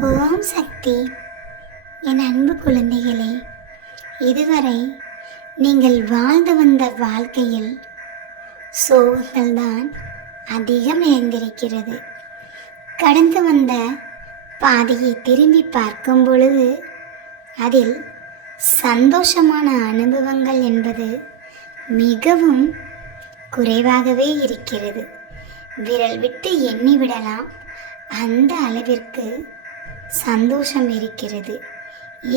ஓம் சக்தி. என் அன்பு குழந்தைகளே, இதுவரை நீங்கள் வாழ்ந்து வந்த வாழ்க்கையில் சோகங்கள் தான் அதிகம் நிறைந்திருக்கிறது. கடந்து வந்த பாதையை திரும்பி பார்க்கும் பொழுது அதில் சந்தோஷமான அனுபவங்கள் என்பது மிகவும் குறைவாகவே இருக்கிறது. விரல் விட்டு எண்ணிவிடலாம், அந்த அளவிற்கு சந்தோஷம் இருக்கிறது.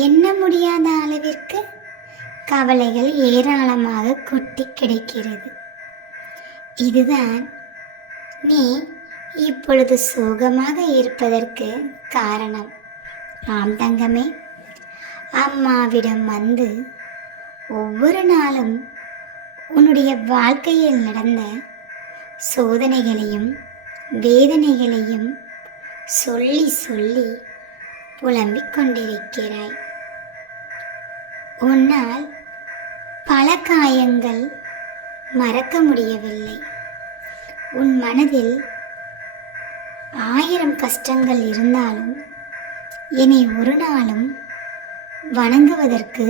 எண்ண முடியாத அளவிற்கு கவலைகள் ஏராளமாக கொட்டி கிடைக்கிறது. இதுதான் நீ இப்பொழுது சோகமாக இருப்பதற்கு காரணம். ஆம் தங்கமே, அம்மாவிடம் வந்து ஒவ்வொரு நாளும் உன்னுடைய வாழ்க்கையில் நடந்த சோதனைகளையும் வேதனைகளையும் சொல்லி சொல்லி புலம்பிக் கொண்டிருக்கிறாய். உன்னால் பல காயங்கள் மறக்க முடியவில்லை. உன் மனதில் 1000 கஷ்டங்கள் இருந்தாலும் என்னை ஒரு நாளும் வணங்குவதற்கு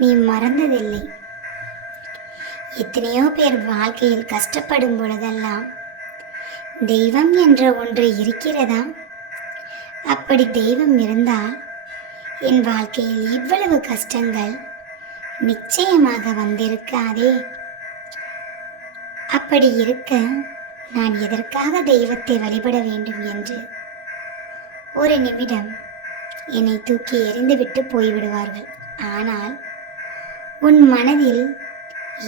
நீ மறந்ததில்லை. எத்தனையோ பேர் வாழ்க்கையில் கஷ்டப்படும் பொழுதெல்லாம் தெய்வம் என்ற ஒன்று இருக்கிறதா? அப்படி தெய்வம் இருந்தால் என் வாழ்க்கையில் இவ்வளவு கஷ்டங்கள் நிச்சயமாக வந்திருக்காதே. அப்படி இருக்க நான் எதற்காக தெய்வத்தை வழிபட வேண்டும் என்று ஒரு நிமிடம் என்னை தூக்கி எறிந்துவிட்டு போய்விடுவார்கள். ஆனால் உன் மனதில்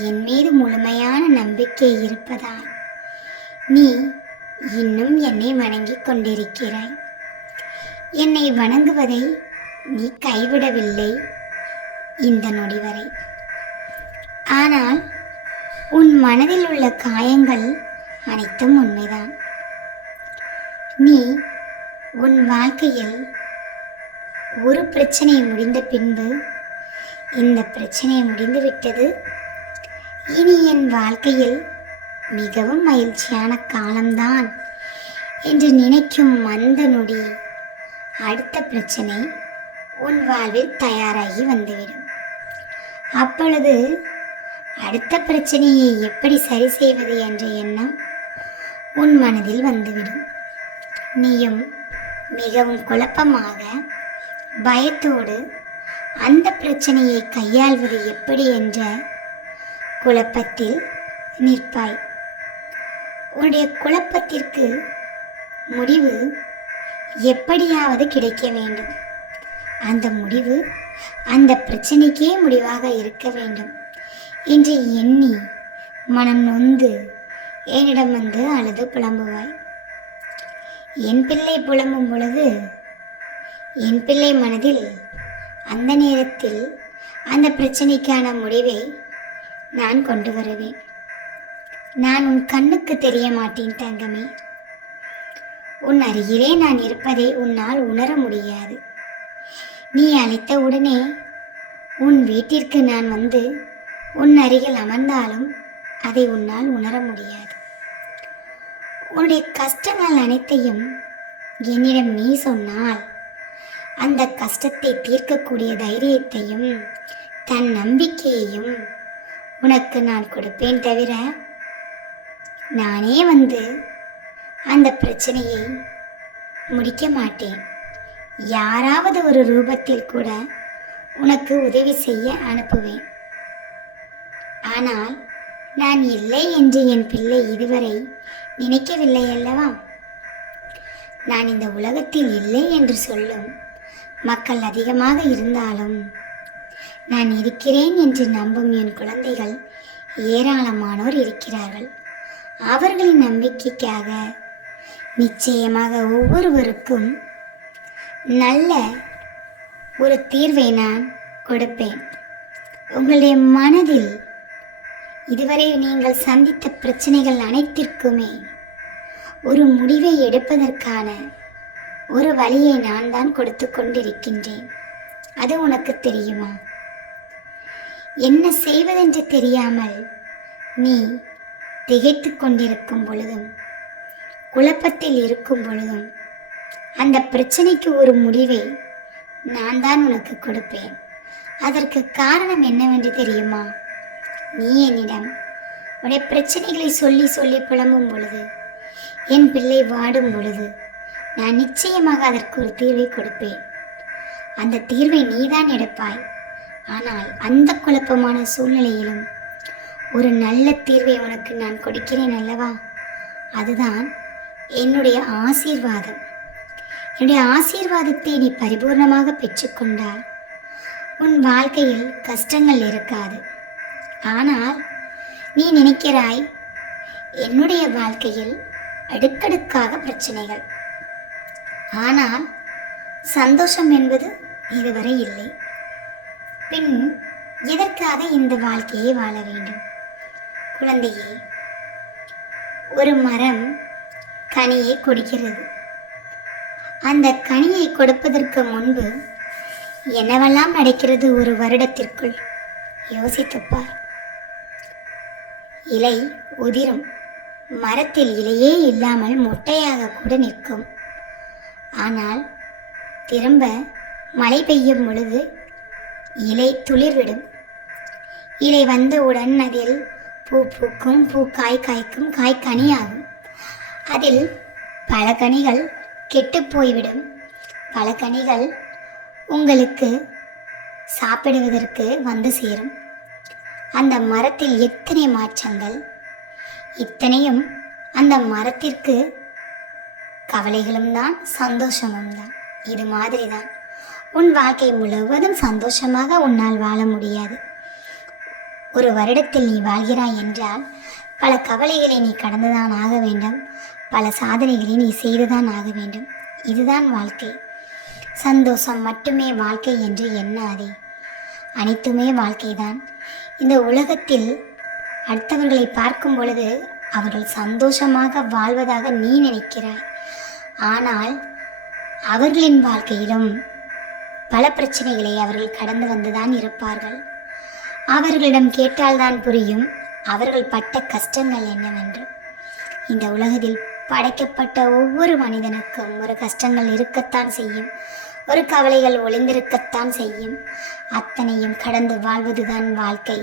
என் மீது முழுமையான நம்பிக்கை இருப்பதால் நீ இன்னும் என்னை வணங்கிக் கொண்டிருக்கிறாய். என்னை வணங்குவதை நீ கைவிடவில்லை இந்த நொடி வரை. ஆனால் உன் மனதில் உள்ள காயங்கள் அனைத்தும் உண்மைதான். நீ உன் வாழ்க்கையில் ஒரு பிரச்சனை முடிந்த பின்பு இந்த பிரச்சனை முடிந்துவிட்டது, இனி என் வாழ்க்கையில் மிகவும் மகிழ்ச்சியான காலம்தான் என்று நினைக்கும் அந்த நொடி அடுத்த பிரச்சனை உன் வாழ்வில் தயாராகி வந்துவிடும். அப்பொழுது அடுத்த பிரச்சனையை எப்படி சரி செய்வது என்ற எண்ணம் உன் மனதில் வந்துவிடும். நீயும் மிகவும் குழப்பமாக பயத்தோடு அந்த பிரச்சனையை கையாள்வது எப்படி என்ற குழப்பத்தில் நிற்பாய். உன்னுடைய குழப்பத்திற்கு முடிவு எப்படியாவது கிடைக்க வேண்டும். அந்த முடிவு அந்த பிரச்சனைக்கே முடிவாக இருக்க வேண்டும் என்று எண்ணி மனம் நொந்து என்னிடம் வந்து அழுது புலம்புவாய். என் பிள்ளை புலம்பும் பொழுது என் பிள்ளை மனதில் அந்த நேரத்தில் அந்த பிரச்சனைக்கான முடிவை நான் கொண்டு வருவேன். நான் உன் கண்ணுக்கு தெரிய மாட்டேன் தங்கமே. உன் அருகிலே நான் இருப்பதை உன்னால் உணர முடியாது. நீ அழைத்த உடனே உன் வீட்டிற்கு நான் வந்து உன் அருகில் அமர்ந்தாலும் அதை உன்னால் உணர முடியாது. உன்னுடைய கஷ்டங்கள் அனைத்தையும் என்னிடம் நீ சொன்னால் அந்த கஷ்டத்தை தீர்க்கக்கூடிய தைரியத்தையும் தன் நம்பிக்கையையும் உனக்கு நான் கொடுப்பேன். தவிர நானே வந்து அந்த பிரச்சனையை முடிக்க மாட்டேன். யாராவது ஒரு ரூபத்தில் கூட உனக்கு உதவி செய்ய அனுப்புவேன். ஆனால் நான் இல்லை என்று என் பிள்ளை இதுவரை நினைக்கவில்லை அல்லவா? நான் இந்த உலகத்தில் இல்லை என்று சொல்லும் மக்கள் அதிகமாக இருந்தாலும் நான் இருக்கிறேன் என்று நம்பும் என் குழந்தைகள் ஏராளமானோர் இருக்கிறார்கள். அவர்களின் நம்பிக்கைக்காக நிச்சயமாக ஒவ்வொருவருக்கும் நல்ல ஒரு தீர்வை நான் கொடுப்பேன். உங்களுடைய மனதில் இதுவரை நீங்கள் சந்தித்த பிரச்சனைகள் அனைத்திற்குமே ஒரு முடிவை எடுப்பதற்கான ஒரு வழியை நான் தான் கொடுத்து கொண்டிருக்கின்றேன். அது உனக்கு தெரியுமா? என்ன செய்வதென்று தெரியாமல் நீ திகைத்து கொண்டிருக்கும் பொழுதும் குழப்பத்தில் இருக்கும் பொழுதும் அந்த பிரச்சனைக்கு ஒரு முடிவை நான் தான் உனக்கு கொடுப்பேன். அதற்கு காரணம் என்னவென்று தெரியுமா? நீ என்னிடம் உடைய பிரச்சனைகளை சொல்லி சொல்லி புலம்பும் பொழுது, என் பிள்ளை வாடும் பொழுது நான் நிச்சயமாக அதற்கு ஒரு தீர்வை கொடுப்பேன். அந்த தீர்வை நீதான் எடுப்பாய். ஆனால் அந்த குழப்பமான சூழ்நிலையிலும் ஒரு நல்ல தீர்வை உனக்கு நான் கொடுக்கிறேன் அல்லவா? அதுதான் என்னுடைய ஆசீர்வாதம். என்னுடைய ஆசீர்வாதத்தை நீ பரிபூர்ணமாக பெற்றுக்கொண்டால் உன் வாழ்க்கையில் கஷ்டங்கள் இருக்காது. ஆனால் நீ நினைக்கிறாய், என்னுடைய வாழ்க்கையில் அடுக்கடுக்காக பிரச்சனைகள், ஆனால் சந்தோஷம் என்பது இதுவரை இல்லை. பின் எதற்காக இந்த வாழ்க்கையை வாழ வேண்டும்? குழந்தையே, ஒரு மரம் கனியை கொடுக்கிறது. அந்த கனியை கொடுப்பதற்கு முன்பு என்னவெல்லாம் நடக்கிறது ஒரு வருடத்திற்குள் யோசித்துப்பார். இலை உதிரும், மரத்தில் இலையே இல்லாமல் மொட்டையாக கூட நிற்கும். ஆனால் திரும்ப மழை பெய்யும் பொழுது இலை துளிர்விடும். இலை வந்தவுடன் அதில் பூ பூக்கும், பூ காய் காய்க்கும், காய் கனியாகும். அதில் பல கனிகள் கெட்டு போய்விடும். பல கனிகள் உங்களுக்கு சாப்பிடுவதற்கு வந்து சேரும். அந்த மரத்தில் எத்தனை மாற்றங்கள்! இத்தனையும் அந்த மரத்திற்கு கவலைகளும் தான், சந்தோஷமும் தான். இது மாதிரி தான் உன் வாழ்க்கை முழுவதும் சந்தோஷமாக உன்னால் வாழ முடியாது. ஒரு வருடத்தில் நீ வாழ்கிறாய் என்றால் பல கவலைகளை நீ கடந்துதான் ஆக வேண்டும். பல சாதனைகளை நீ செய்துதான் ஆக வேண்டும். இதுதான் வாழ்க்கை. சந்தோஷம் மட்டுமே வாழ்க்கை என்று எண்ணாதே. அனைத்துமே வாழ்க்கைதான். இந்த உலகத்தில் அடுத்தவர்களை பார்க்கும் பொழுது அவர்கள் சந்தோஷமாக வாழ்வதாக நீ நினைக்கிறாய். ஆனால் அவர்களின் வாழ்க்கையிலும் பல பிரச்சனைகளை அவர்கள் கடந்து வந்துதான் இருப்பார்கள். அவர்களிடம் கேட்டால்தான் புரியும் அவர்கள் பட்ட கஷ்டங்கள் என்னவென்று. இந்த உலகத்தில் படைக்கப்பட்ட ஒவ்வொரு மனிதனுக்கும் ஒரு கஷ்டங்கள் இருக்கத்தான் செய்யும், ஒரு கவலைகள் ஒளிந்திருக்கத்தான் செய்யும். அத்தனையும் கடந்து வாழ்வதுதான் வாழ்க்கை.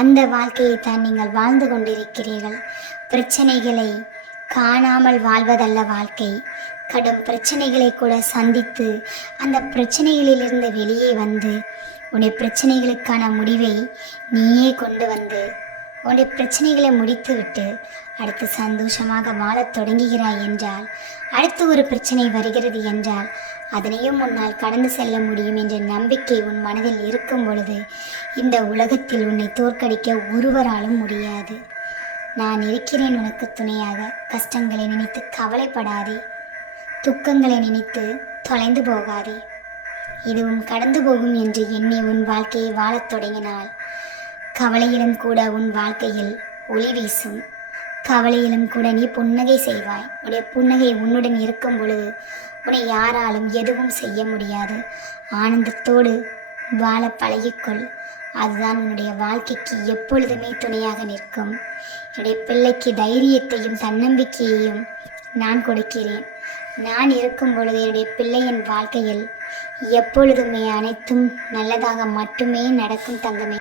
அந்த வாழ்க்கையை தான் நீங்கள் வாழ்ந்து கொண்டிருக்கிறீர்கள். பிரச்சனைகளை காணாமல் வாழ்வதல்ல வாழ்க்கை. கடும் பிரச்சனைகளை கூட சந்தித்து அந்த பிரச்சனைகளிலிருந்து வெளியே வந்து உன்னுடைய பிரச்சனைகளுக்கான முடிவை நீயே கொண்டு வந்து உன்னுடைய பிரச்சனைகளை முடித்துவிட்டு அடுத்து சந்தோஷமாக வாழத் தொடங்குகிறாய் என்றால், அடுத்து ஒரு பிரச்சனை வருகிறது என்றால் அதனையும் உன்னால் கடந்து செல்ல முடியும் என்ற நம்பிக்கை உன் மனதில் இருக்கும் பொழுது இந்த உலகத்தில் உன்னை தோற்கடிக்க ஒருவராலும் முடியாது. நான் இருக்கிறேன் உனக்கு துணையாக. கஷ்டங்களை நினைத்து கவலைப்படாதே. துக்கங்களை நினைத்து தொலைந்து போகாதே. இதுவும் கடந்து போகும் என்று எண்ணி உன் வாழ்க்கையை வாழத் தொடங்கினால் கவலையிலும் கூட உன் வாழ்க்கையில் ஒளி வீசும். கவலையிலும் கூட நீ புன்னகை செய்வாய். உன்னுடைய புன்னகை உன்னுடன் இருக்கும் பொழுது உன்னை யாராலும் எதுவும் செய்ய முடியாது. ஆனந்தத்தோடு வாழ பழகிக்கொள். அதுதான் உன்னுடைய வாழ்க்கைக்கு எப்பொழுதுமே துணையாக நிற்கும். என்னுடைய பிள்ளைக்கு தைரியத்தையும் தன்னம்பிக்கையையும் நான் கொடுக்கிறேன். நான் இருக்கும் பொழுது என்னுடைய பிள்ளையின் வாழ்க்கையில் எப்பொழுதுமே அனைத்தும் நல்லதாக மட்டுமே நடக்கும் தங்கமே.